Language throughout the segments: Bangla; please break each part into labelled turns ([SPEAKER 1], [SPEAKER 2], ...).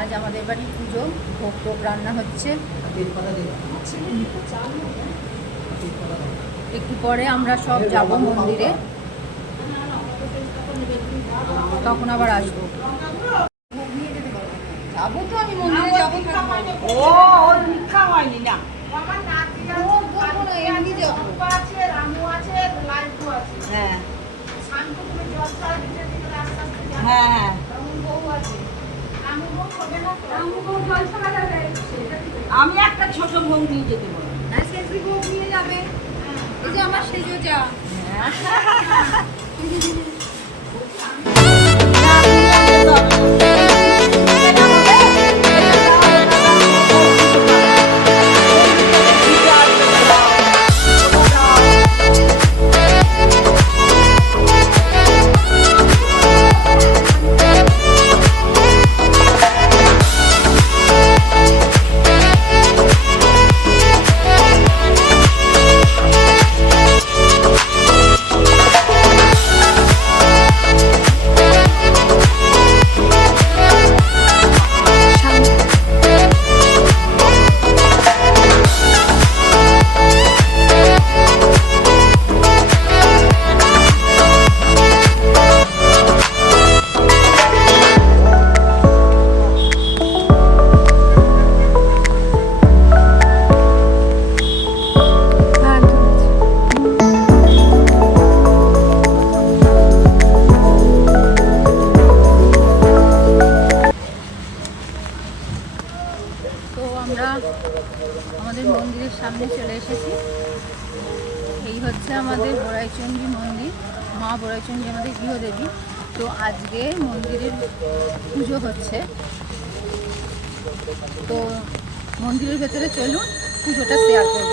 [SPEAKER 1] আজ আমাদের বাড়ি পুজো ভোগ টোগ রান্না হচ্ছে। একটু পরে আমরা সব যাব মন্দিরে। তখন আবার আসব। যাব তো আমি মন্দিরে যাব
[SPEAKER 2] ও ওর ভিক্ষা হয়নি না। হ্যাঁ। হ্যাঁ হ্যাঁ। আমি একটা ছোট বউ নিয়ে যেতে পারব।
[SPEAKER 1] ভোগ নিয়ে যাবে। এই যে আমার সেজো যা। আমাদের মন্দিরের সামনে চলে এসেছি। এই হচ্ছে আমাদের বড়াইচণ্ডী মন্দির, মা বড়াইচণ্ডী আমাদের গৃহদেবী। তো আজকে মন্দিরের পুজো হচ্ছে। তো মন্দিরের ভেতরে চলুন, পুজোটা শেয়ার করব।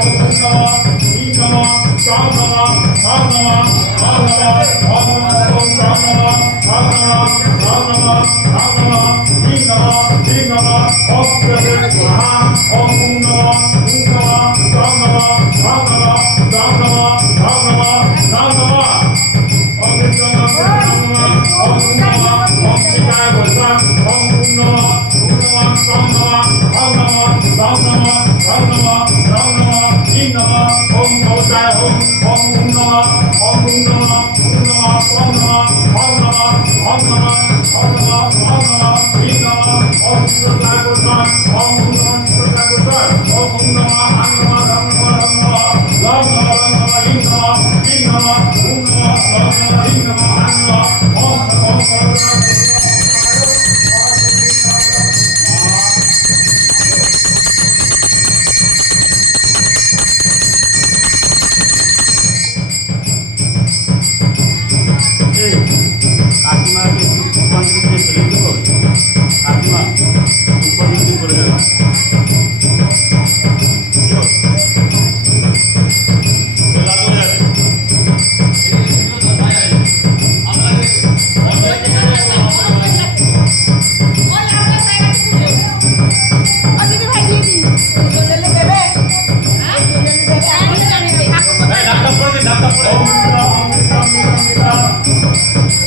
[SPEAKER 3] Om Namah Om Namah Om
[SPEAKER 4] Namah Om Namah Om Namah কাকিমাকে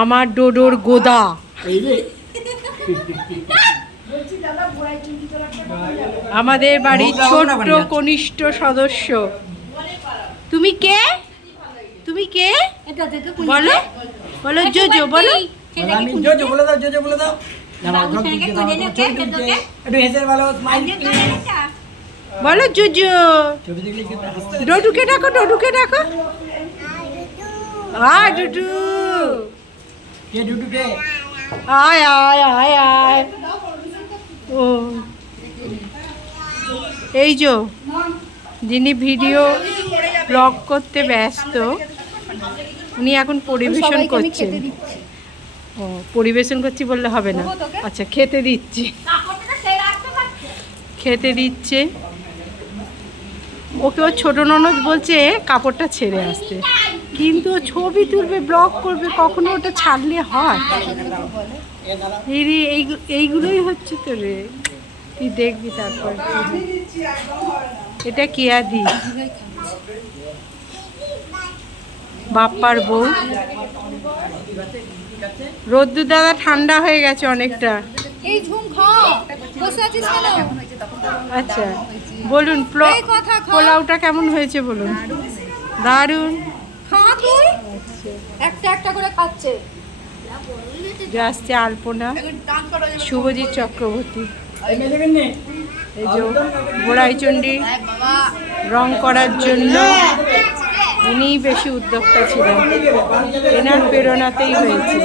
[SPEAKER 4] আমার ডোডোর গোদা। আমাদের বাড়ির ছোট্ট কনিষ্ঠ সদস্য। তুমি কে? তুমি কে? বলো। বলো জোজো বলো।
[SPEAKER 5] জোজো বলে দাও জোজো বলে দাও।
[SPEAKER 4] বলো। ডোডুকে ডাকো ডোডুকে ডাকো। আ ডুডু
[SPEAKER 5] কে ডুডুকে
[SPEAKER 4] আয় আয় আয় আয় ও। এই যো যিনি ভিডিও ব্লগ করতে ব্যস্ত উনি এখন পরিবেশন করছেন। ও পরিবেশন করছি বললে হবে না। আচ্ছা খেতে দিচ্ছি। খেতে দিচ্ছে। ওকে ওর ছোটো ননদ বলছে কাপড়টা ছেড়ে আসতে। কিন্তু ছবি তুলবে ব্লগ করবে কখনো ওটা ছাড়লে হয়? এই রে এইগুলোই হচ্ছে তো রে তুই দেখবি তারপর? এটা কেয়া কেয়াদি বাপ্পার বউ। রোদ্দু দাদা ঠান্ডা হয়ে গেছে অনেকটা। আচ্ছা বলুন। পোলাওটা কেমন হয়েছে বলুন? দারুণ। আলপনা, শুভজিৎ চক্রবর্তী।
[SPEAKER 5] এই
[SPEAKER 4] যে গোড়াইচণ্ডী রং করার জন্য উনি বেশি উদ্যোক্তা ছিলেন। এনার প্রেরণাতেই হয়েছে।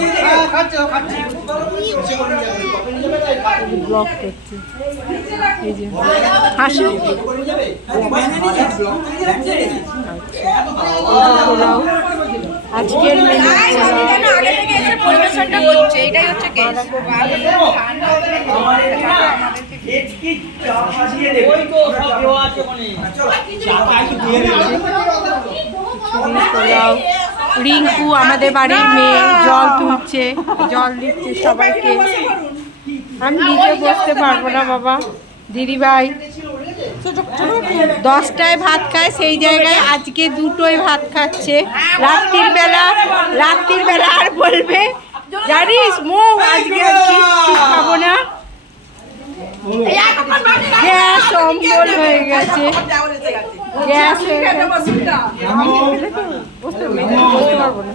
[SPEAKER 4] ব্লগ করছে। এই যে পোলাও। আজকের মেনু
[SPEAKER 5] দে।
[SPEAKER 4] খিচুড়ি পোলাও। রিঙ্কু আমাদের বাড়ির মেয়ে জল তুলছে জল দিচ্ছে সবাইকে। আমি নিজে বসতে পারব না বাবা। দিদিভাই দশটায় ভাত খায় সেই জায়গায় আজকে দুটোই ভাত খাচ্ছে। রাত্রির বেলা রাত্রির বেলা আর বলবে জানিস মো আজকে আর খাব না। গ্যাস অম্বল হয়ে গেছে। গ্যাস হয়ে গেছে। বসতে পারব না।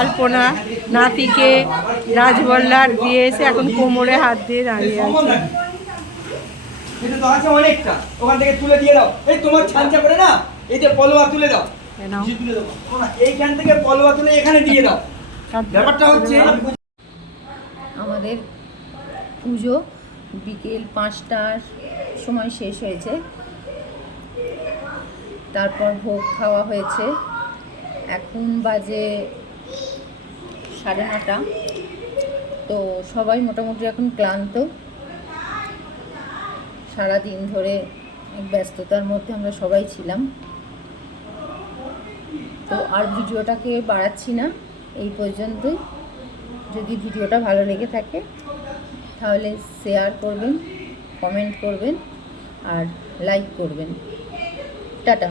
[SPEAKER 4] আলপনা নাতিকে রাজবল্লার এখন কোমরে হাত দিয়ে দাঁড়িয়ে আছে।
[SPEAKER 5] পলোয়া তুলে এখানে দিয়ে দাও হচ্ছে
[SPEAKER 1] আমাদের পুজো বিকেল পাঁচটার সময় শেষ হয়েছে। তারপর ভোগ খাওয়া হয়েছে। এখন বাজে সাড়ে নটা। তো সবাই মোটামুটি এখন ক্লান্ত। সারা দিন ধরে ব্যস্ততার মধ্যে আমরা সবাই ছিলাম। তো আর ভিডিওটাকে বাড়াচ্ছি না, এই পর্যন্তই। যদি ভিডিওটা ভালো লেগে থাকে, তাহলে শেয়ার করবেন কমেন্ট করবেন, আর লাইক করবেন। টাটা।